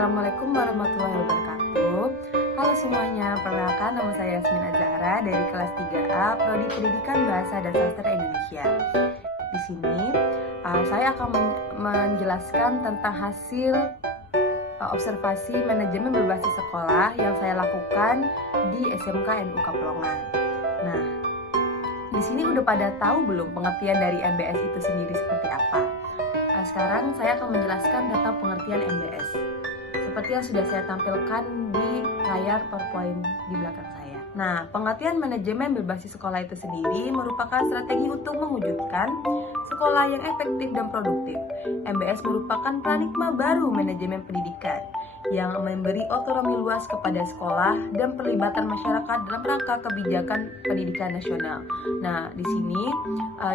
Assalamualaikum warahmatullahi wabarakatuh. Halo semuanya, perkenalkan nama saya Yasmin Azahra dari kelas 3A Prodi Pendidikan Bahasa dan Sastra Indonesia. Di sini saya akan menjelaskan tentang hasil observasi manajemen berbasis sekolah yang saya lakukan di SMK NU Kapolongan. Nah, di sini udah pada tahu belum pengertian dari MBS itu sendiri seperti apa? Sekarang saya akan menjelaskan tentang pengertian MBS seperti yang sudah saya tampilkan di layar PowerPoint di belakang saya. Nah, pengertian manajemen berbasis sekolah itu sendiri merupakan strategi untuk mewujudkan sekolah yang efektif dan produktif. MBS merupakan paradigma baru manajemen pendidikan yang memberi otonomi luas kepada sekolah dan perlibatan masyarakat dalam rangka kebijakan pendidikan nasional. Nah, di sini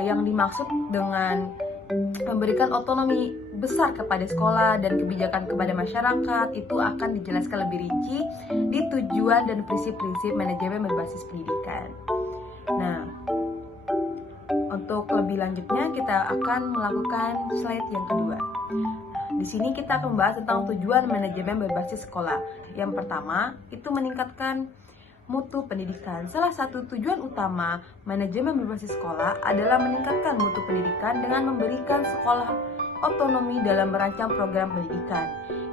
yang dimaksud dengan memberikan otonomi besar kepada sekolah dan kebijakan kepada masyarakat itu akan dijelaskan lebih rinci di tujuan dan prinsip-prinsip manajemen berbasis pendidikan. Nah, untuk lebih lanjutnya kita akan melakukan slide yang kedua. Di sini kita akan membahas tentang tujuan manajemen berbasis sekolah. Yang pertama, itu meningkatkan mutu pendidikan. Salah satu tujuan utama manajemen berbasis sekolah adalah meningkatkan mutu pendidikan dengan memberikan sekolah otonomi dalam merancang program pendidikan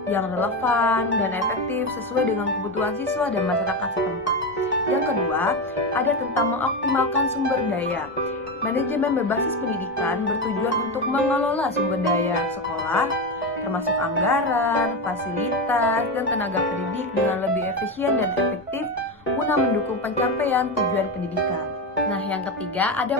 yang relevan dan efektif sesuai dengan kebutuhan siswa dan masyarakat setempat. Yang kedua, ada tentang mengoptimalkan sumber daya. Manajemen berbasis pendidikan bertujuan untuk mengelola sumber daya sekolah, termasuk anggaran, fasilitas, dan tenaga pendidik dengan lebih efisien dan efektif guna mendukung pencapaian tujuan pendidikan. Nah, yang ketiga ada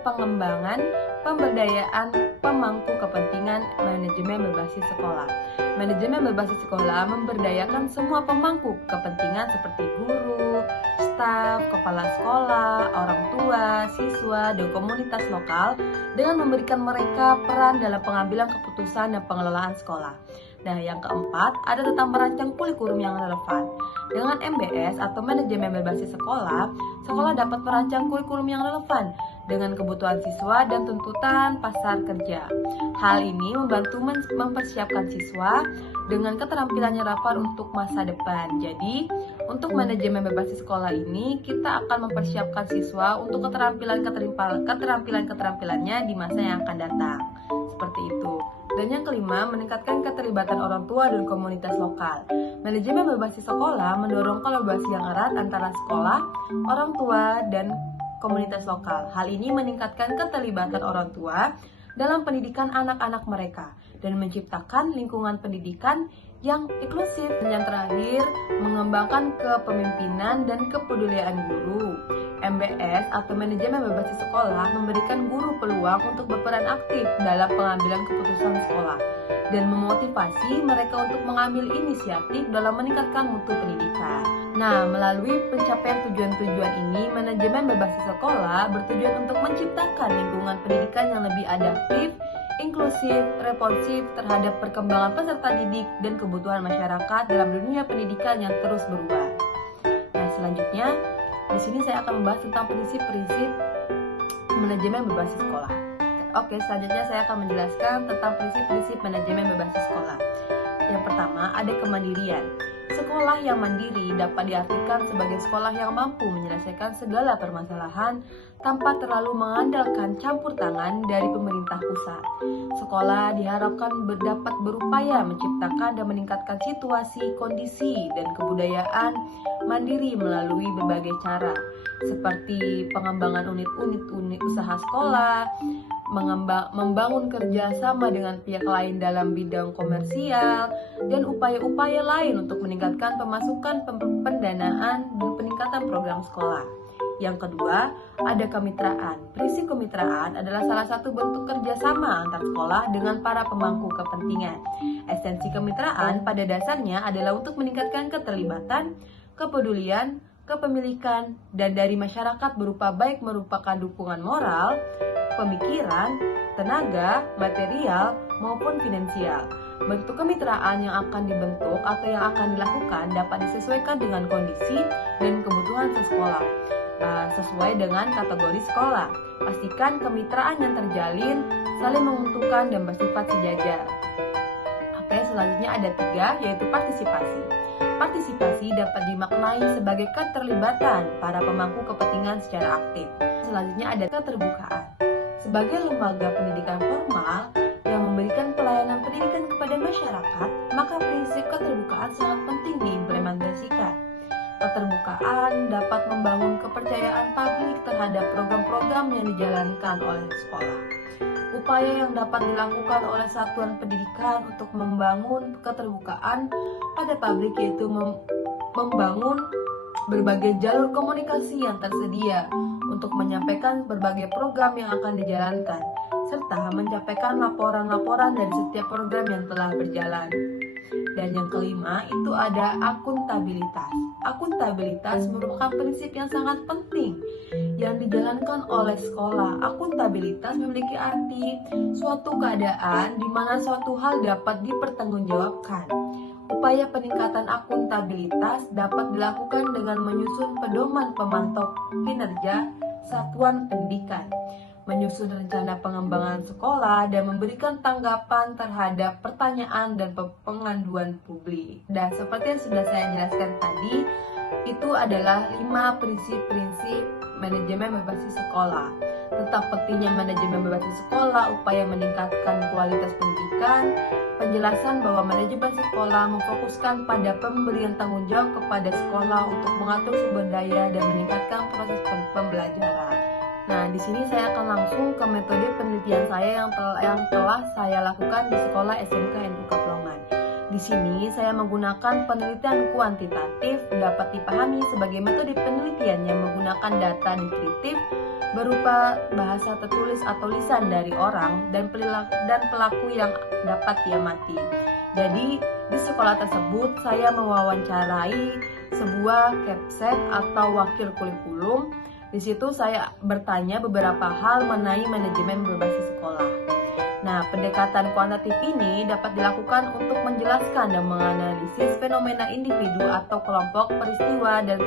pengembangan pemberdayaan pemangku kepentingan manajemen berbasis sekolah. Manajemen berbasis sekolah memberdayakan semua pemangku kepentingan seperti guru, staf, kepala sekolah, orang tua, siswa, dan komunitas lokal dengan memberikan mereka peran dalam pengambilan keputusan dan pengelolaan sekolah. Nah, yang keempat, ada tentang merancang kurikulum yang relevan. Dengan MBS atau manajemen berbasis sekolah, sekolah dapat merancang kurikulum yang relevan dengan kebutuhan siswa dan tuntutan pasar kerja. Hal ini membantu mempersiapkan siswa dengan keterampilan yang relevan untuk masa depan. Jadi, untuk manajemen berbasis sekolah ini, kita akan mempersiapkan siswa untuk keterampilannya di masa yang akan datang. Seperti itu. Dan yang kelima, meningkatkan keterlibatan orang tua dan komunitas lokal. Manajemen berbasis sekolah mendorong kolaborasi yang erat antara sekolah, orang tua, dan komunitas lokal. Hal ini meningkatkan keterlibatan orang tua dalam pendidikan anak-anak mereka dan menciptakan lingkungan pendidikan yang inklusif. Dan yang terakhir, mengembangkan kepemimpinan dan kepedulian guru. MBS atau manajemen berbasis sekolah memberikan guru peluang untuk berperan aktif dalam pengambilan keputusan sekolah dan memotivasi mereka untuk mengambil inisiatif dalam meningkatkan mutu pendidikan. Nah, melalui pencapaian tujuan-tujuan ini, manajemen berbasis sekolah bertujuan untuk menciptakan lingkungan pendidikan yang lebih adaptif, inklusif, responsif terhadap perkembangan peserta didik dan kebutuhan masyarakat dalam dunia pendidikan yang terus berubah. Nah, selanjutnya di sini saya akan membahas tentang prinsip-prinsip manajemen berbasis sekolah. Oke, selanjutnya saya akan menjelaskan tentang prinsip-prinsip manajemen berbasis sekolah. Yang pertama, ada kemandirian. Sekolah yang mandiri dapat diartikan sebagai sekolah yang mampu menyelesaikan segala permasalahan tanpa terlalu mengandalkan campur tangan dari pemerintah pusat. Sekolah diharapkan dapat berupaya menciptakan dan meningkatkan situasi, kondisi, dan kebudayaan mandiri melalui berbagai cara, seperti pengembangan unit-unit usaha sekolah, membangun kerjasama dengan pihak lain dalam bidang komersial, dan upaya-upaya lain untuk meningkatkan pemasukan pendanaan dan peningkatan program sekolah. Yang kedua, ada kemitraan. Prinsip kemitraan adalah salah satu bentuk kerjasama antar sekolah dengan para pemangku kepentingan. Esensi kemitraan pada dasarnya adalah untuk meningkatkan keterlibatan, kepedulian, kepemilikan, dan dari masyarakat merupakan dukungan moral, pemikiran, tenaga, material, maupun finansial. Bentuk kemitraan yang akan dibentuk atau yang akan dilakukan dapat disesuaikan dengan kondisi dan kebutuhan sekolah, sesuai dengan kategori sekolah. Pastikan kemitraan yang terjalin saling menguntungkan dan bersifat sejajar. Oke, selanjutnya ada 3, yaitu partisipasi. Partisipasi dapat dimaknai sebagai keterlibatan para pemangku kepentingan secara aktif. Selanjutnya ada keterbukaan. Sebagai lembaga pendidikan formal yang memberikan pelayanan pendidikan kepada masyarakat, maka prinsip keterbukaan sangat penting diimplementasikan. Keterbukaan dapat membangun kepercayaan publik terhadap program-program yang dijalankan oleh sekolah. Upaya yang dapat dilakukan oleh satuan pendidikan untuk membangun keterbukaan pada publik yaitu membangun berbagai jalur komunikasi yang tersedia untuk menyampaikan berbagai program yang akan dijalankan, serta menyampaikan laporan-laporan dari setiap program yang telah berjalan. Dan yang kelima itu ada akuntabilitas. Akuntabilitas merupakan prinsip yang sangat penting yang dijalankan oleh sekolah. Akuntabilitas memiliki arti suatu keadaan di mana suatu hal dapat dipertanggungjawabkan. Upaya peningkatan akuntabilitas dapat dilakukan dengan menyusun pedoman pemantau kinerja satuan pendidikan, menyusun rencana pengembangan sekolah, dan memberikan tanggapan terhadap pertanyaan dan pengaduan publik. Dan seperti yang sudah saya jelaskan tadi, itu adalah 5 prinsip-prinsip manajemen berbasis sekolah. Tentang pentingnya manajemen berbasis sekolah, upaya meningkatkan kualitas pendidikan, penjelasan bahwa manajemen sekolah memfokuskan pada pemberian tanggung jawab kepada sekolah untuk mengatur sumber daya dan meningkatkan proses pembelajaran. Nah, di sini saya akan langsung ke metode penelitian saya yang telah saya lakukan di sekolah SMK NU Kaplongan. Di sini saya menggunakan penelitian kuantitatif, dapat dipahami sebagai metode penelitian yang menggunakan data deskriptif berupa bahasa tertulis atau lisan dari orang dan pelaku yang dapat diamati. Jadi, di sekolah tersebut saya mewawancarai sebuah capsek atau wakil kurikulum. Di situ saya bertanya beberapa hal mengenai manajemen berbasis sekolah. Nah, pendekatan kuantitatif ini dapat dilakukan untuk menjelaskan dan menganalisis fenomena individu atau kelompok, peristiwa, dan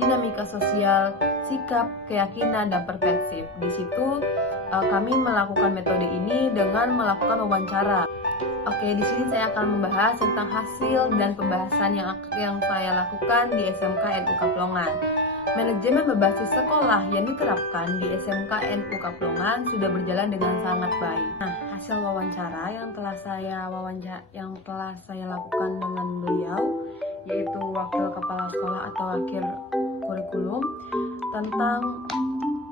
dinamika sosial, sikap, keyakinan, dan perspektif. Di situ kami melakukan metode ini dengan melakukan wawancara. Oke, di sini saya akan membahas tentang hasil dan pembahasan yang saya lakukan di SMK NU Kaplongan. Manajemen berbasis sekolah yang diterapkan di SMK NU Kaplongan sudah berjalan dengan sangat baik. Nah, hasil wawancara yang telah saya lakukan dengan beliau, yaitu wakil kepala sekolah atau wakil kurikulum, tentang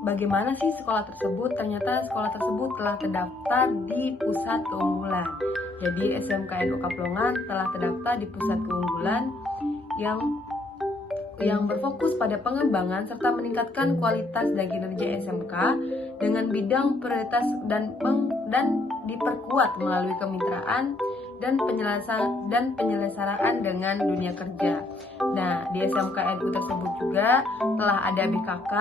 bagaimana sih sekolah tersebut. Ternyata sekolah tersebut telah terdaftar di pusat keunggulan. Jadi SMK NU Kaplongan telah terdaftar di pusat keunggulan yang berfokus pada pengembangan serta meningkatkan kualitas dan kinerja SMK dengan bidang prioritas dan diperkuat melalui kemitraan dan penyelesaian dengan dunia kerja. Nah, di SMK NU tersebut juga telah ada BKK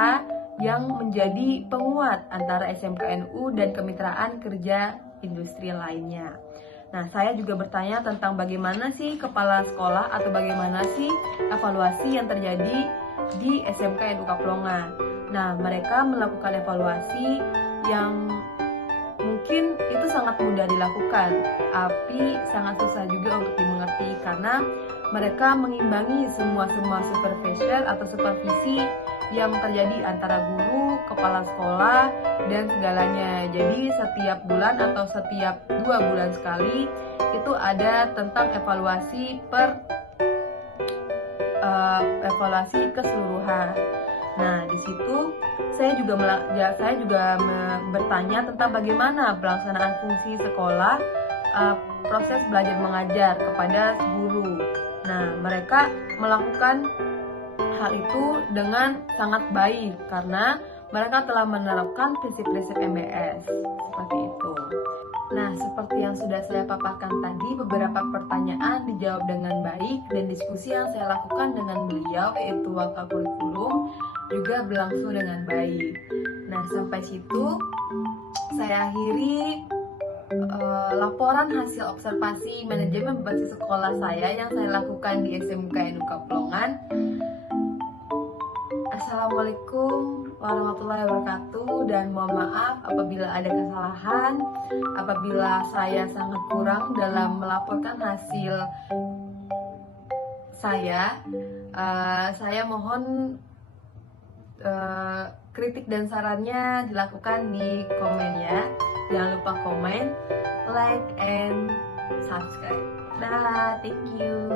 yang menjadi penguat antara SMK NU dan kemitraan kerja industri lainnya. Nah, saya juga bertanya tentang bagaimana sih kepala sekolah atau bagaimana sih evaluasi yang terjadi di SMK NU Kaplongan. Nah, mereka melakukan evaluasi yang mungkin itu sangat mudah dilakukan, tapi sangat susah juga untuk dimengerti karena mereka mengimbangi semua supervision atau supervisi yang terjadi antara guru, kepala sekolah, dan segalanya. Jadi setiap bulan atau setiap 2 bulan sekali itu ada tentang evaluasi keseluruhan. Nah, di situ saya juga bertanya tentang bagaimana pelaksanaan fungsi sekolah, proses belajar mengajar kepada guru. Nah, mereka melakukan hal itu dengan sangat baik karena mereka telah menerapkan prinsip-prinsip MBS seperti itu. Nah, seperti yang sudah saya paparkan tadi, beberapa pertanyaan dijawab dengan baik dan diskusi yang saya lakukan dengan beliau yaitu wakil kurikulum juga berlangsung dengan baik. Nah, sampai situ saya akhiri laporan hasil observasi manajemen berbasis sekolah saya yang saya lakukan di SMK NU Kaplongan. Assalamualaikum warahmatullahi wabarakatuh, dan mohon maaf apabila ada kesalahan, apabila saya sangat kurang dalam melaporkan hasil saya. Saya mohon kritik dan sarannya dilakukan di komen ya. Jangan lupa komen, like, and subscribe. Dah, thank you.